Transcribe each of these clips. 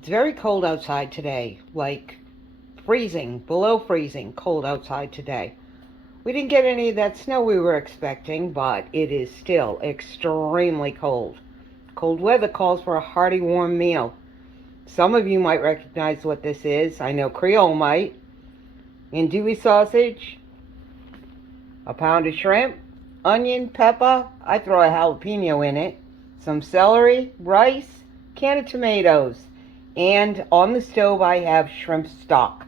It's very cold outside today, like freezing, below freezing cold outside today. We didn't get any of that snow we were expecting, but it is still extremely cold. Cold weather calls for a hearty, warm meal. Some of you might recognize what this is. I know Creole might. Andouille sausage, a pound of shrimp, onion, pepper. I throw a jalapeno in it. Some celery, rice, can of tomatoes. And on the stove I have shrimp stock.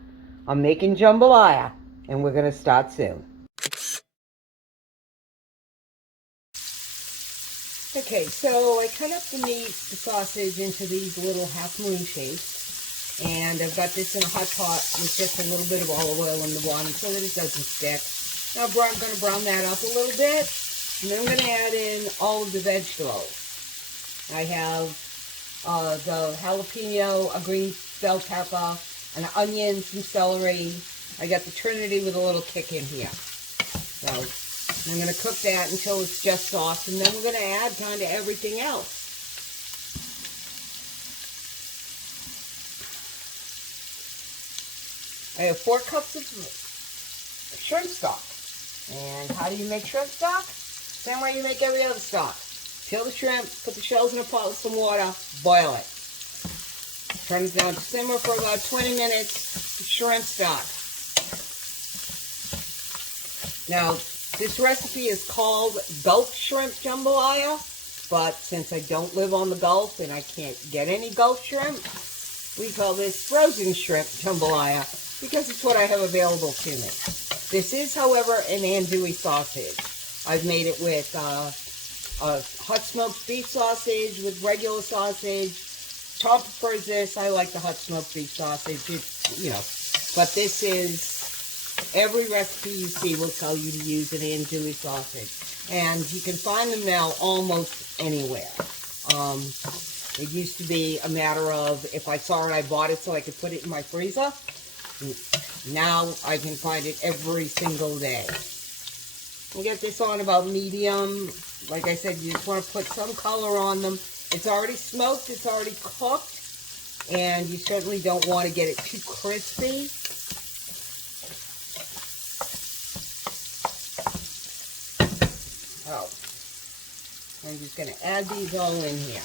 I'm making jambalaya, and we're going to start soon. Okay, so I cut up the meat, the sausage, into these little half-moon shapes. And I've got this in a hot pot with just a little bit of olive oil in the bottom so that it doesn't stick. Now I'm going to brown that up a little bit. And then I'm going to add in all of the vegetables. I have the jalapeno, a green bell pepper, an onion, some celery. I got the Trinity with a little kick in here. So I'm going to cook that until it's just soft, and then we're going to add kind of everything else. I have 4 cups of shrimp stock. And how do you make shrimp stock? Same way you make every other stock. Peel the shrimp, put the shells in a pot with some water, boil it. Turn it down to simmer for about 20 minutes, shrimp stock. Now, this recipe is called Gulf Shrimp Jambalaya, but since I don't live on the Gulf and I can't get any Gulf shrimp, we call this frozen shrimp jambalaya because it's what I have available to me. This is, however, an andouille sausage. I've made it with hot smoked beef sausage, with regular sausage. Tom prefers this. I like the hot smoked beef sausage. But this is, every recipe you see will tell you to use an andouille sausage. And you can find them now almost anywhere. It used to be a matter of, if I saw it, I bought it so I could put it in my freezer. Now I can find it every single day. We'll get this on about medium. Like I said, you just want to put some color on them. It's already smoked, it's already cooked, and you certainly don't want to get it too crispy. Oh, I'm just going to add these all in here.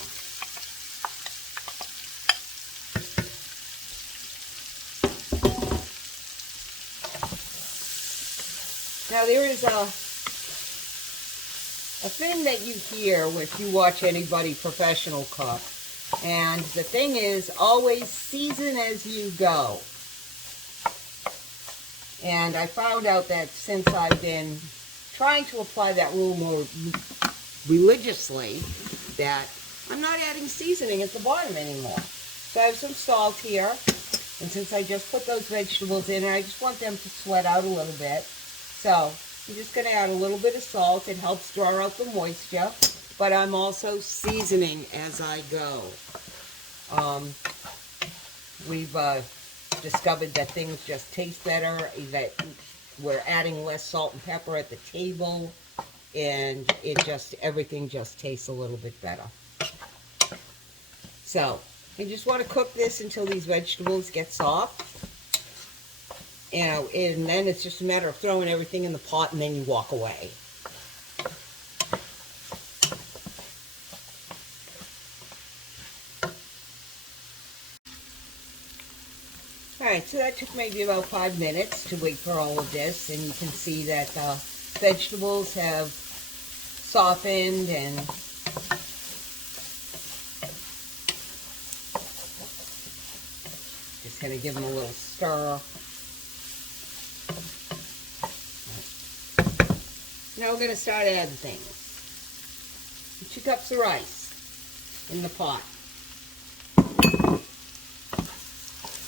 Now there is a thing that you hear if you watch anybody professional cook, and the thing is always season as you go. And I found out that since I've been trying to apply that rule more religiously, that I'm not adding seasoning at the bottom anymore. So I have some salt here, and since I just put those vegetables in, and I just want them to sweat out a little bit, so I'm just going to add a little bit of salt. It helps draw out the moisture, but I'm also seasoning as I go. We've discovered that things just taste better, that we're adding less salt and pepper at the table, and everything just tastes a little bit better. So, you just want to cook this until these vegetables get soft. And then it's just a matter of throwing everything in the pot, and then you walk away. Alright, so that took maybe about 5 minutes to wait for all of this, and you can see that the vegetables have softened, and just going to give them a little stir. Now we're going to start adding things. 2 cups of rice in the pot.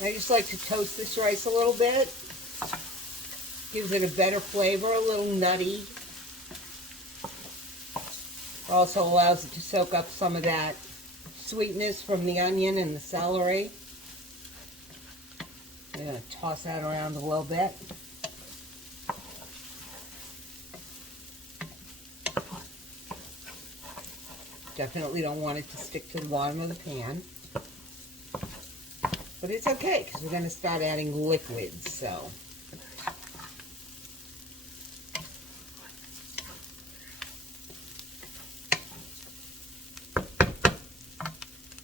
I just like to toast this rice a little bit. Gives it a better flavor, a little nutty. Also allows it to soak up some of that sweetness from the onion and the celery. I'm going to toss that around a little bit. Definitely don't want it to stick to the bottom of the pan. But it's okay, because we're going to start adding liquids, so.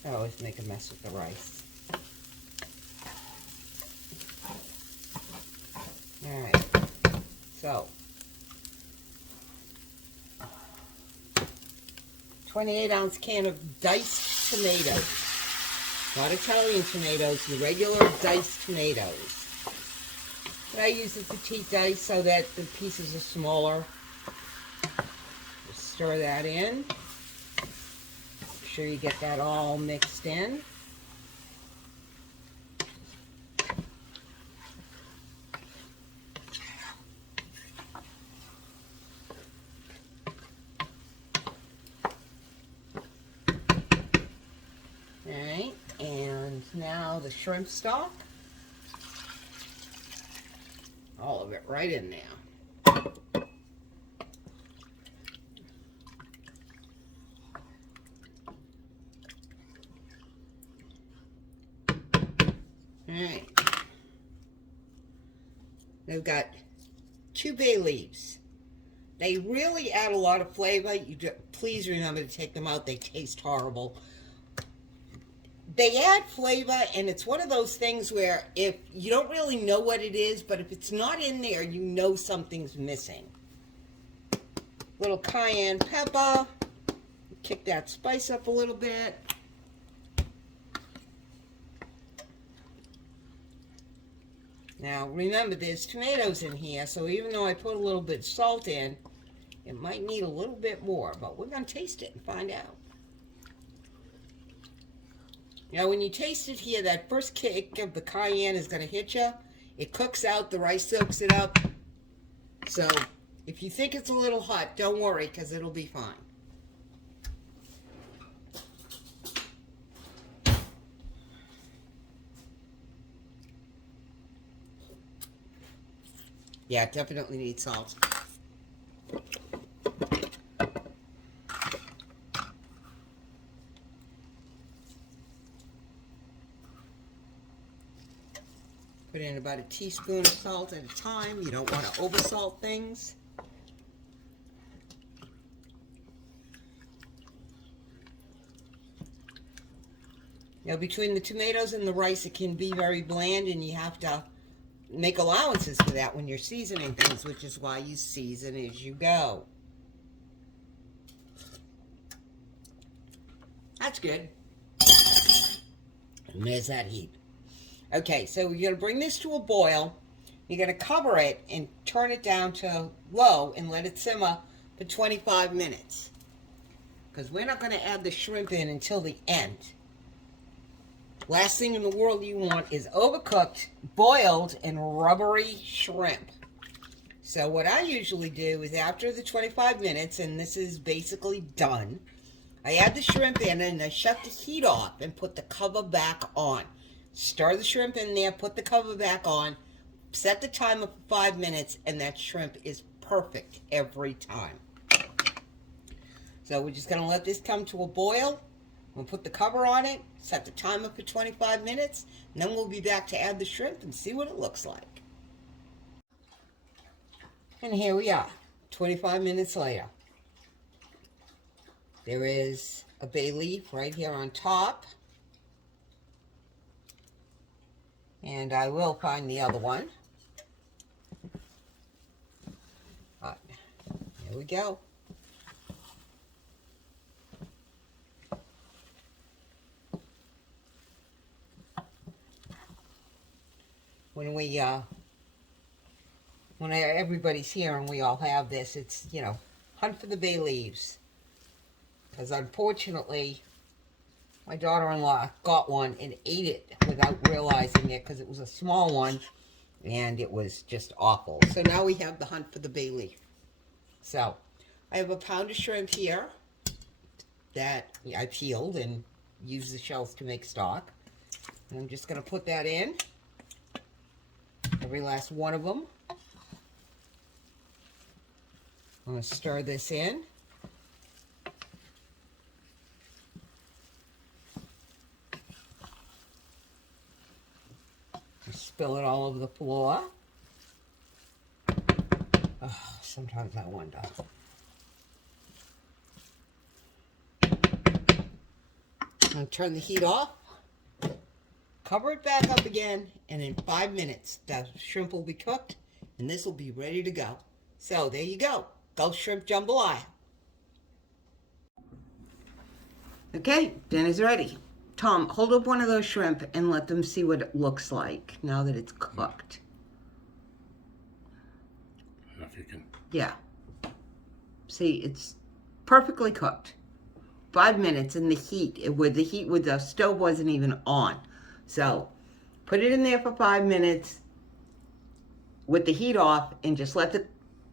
I always make a mess with the rice. Alright, so 28-ounce can of diced tomatoes. Not Italian tomatoes, the regular diced tomatoes. But I use the petite dice so that the pieces are smaller. Just stir that in. Make sure you get that all mixed in. Alright, and now the shrimp stock. All of it right in there. Alright. They've got 2 bay leaves. They really add a lot of flavor. Please remember to take them out. They taste horrible. They add flavor, and it's one of those things where if you don't really know what it is, but if it's not in there, you know something's missing. Little cayenne pepper. Kick that spice up a little bit. Now, remember, there's tomatoes in here, so even though I put a little bit of salt in, it might need a little bit more, but we're going to taste it and find out. Now, when you taste it here, that first kick of the cayenne is going to hit you. It cooks out, the rice soaks it up. So, if you think it's a little hot, don't worry, because it'll be fine. Yeah, it definitely needs salt. Put in about a teaspoon of salt at a time. You don't want to oversalt things. Now, between the tomatoes and the rice, it can be very bland, and you have to make allowances for that when you're seasoning things, which is why you season as you go. That's good. And there's that heat. Okay, so you're going to bring this to a boil. You're going to cover it and turn it down to low and let it simmer for 25 minutes. Because we're not going to add the shrimp in until the end. Last thing in the world you want is overcooked, boiled, and rubbery shrimp. So what I usually do is after the 25 minutes, and this is basically done, I add the shrimp in and I shut the heat off and put the cover back on. Stir the shrimp in there, put the cover back on, set the timer for 5 minutes, and that shrimp is perfect every time. So we're just going to let this come to a boil. We'll put the cover on it, set the timer for 25 minutes, and then we'll be back to add the shrimp and see what it looks like. And here we are, 25 minutes later. There is a bay leaf right here on top. And I will find the other one. But here we go. When everybody's here and we all have this, it's, you know, hunt for the bay leaves. Because unfortunately, my daughter-in-law got one and ate it without realizing it because it was a small one and it was just awful. So now we have the hunt for the bay leaf. So I have a pound of shrimp here that I peeled and used the shells to make stock. And I'm just going to put that in. Every last one of them. I'm going to stir this in. spill it all over the floor. Oh, sometimes I wonder. I'm going to turn the heat off. Cover it back up again, and in 5 minutes, the shrimp will be cooked, and this will be ready to go. So, there you go. Gulf shrimp jambalaya. Okay, dinner's ready. Tom, hold up one of those shrimp and let them see what it looks like now that it's cooked. If you can. Yeah. See, it's perfectly cooked. 5 minutes in the heat, with the stove wasn't even on. So, put it in there for 5 minutes with the heat off and just let the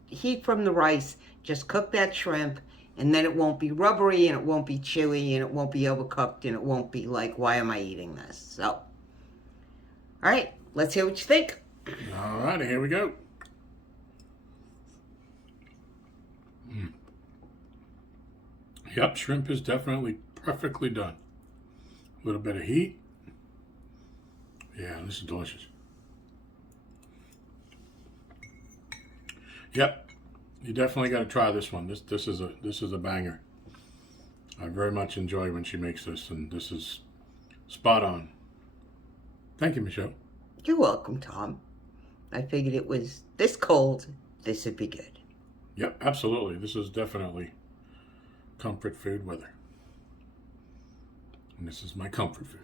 heat from the rice just cook that shrimp, and then it won't be rubbery and it won't be chewy and it won't be overcooked and it won't be like, why am I eating this? So, all right, let's hear what you think. All righty, here we go. Yep, shrimp is definitely perfectly done. A little bit of heat. Yeah, this is delicious. Yep, you definitely got to try this one. This is a banger. I very much enjoy when she makes this, and this is spot on. Thank you, Michelle. You're welcome, Tom. I figured it was this cold, this would be good. Yep, absolutely. This is definitely comfort food weather. And this is my comfort food.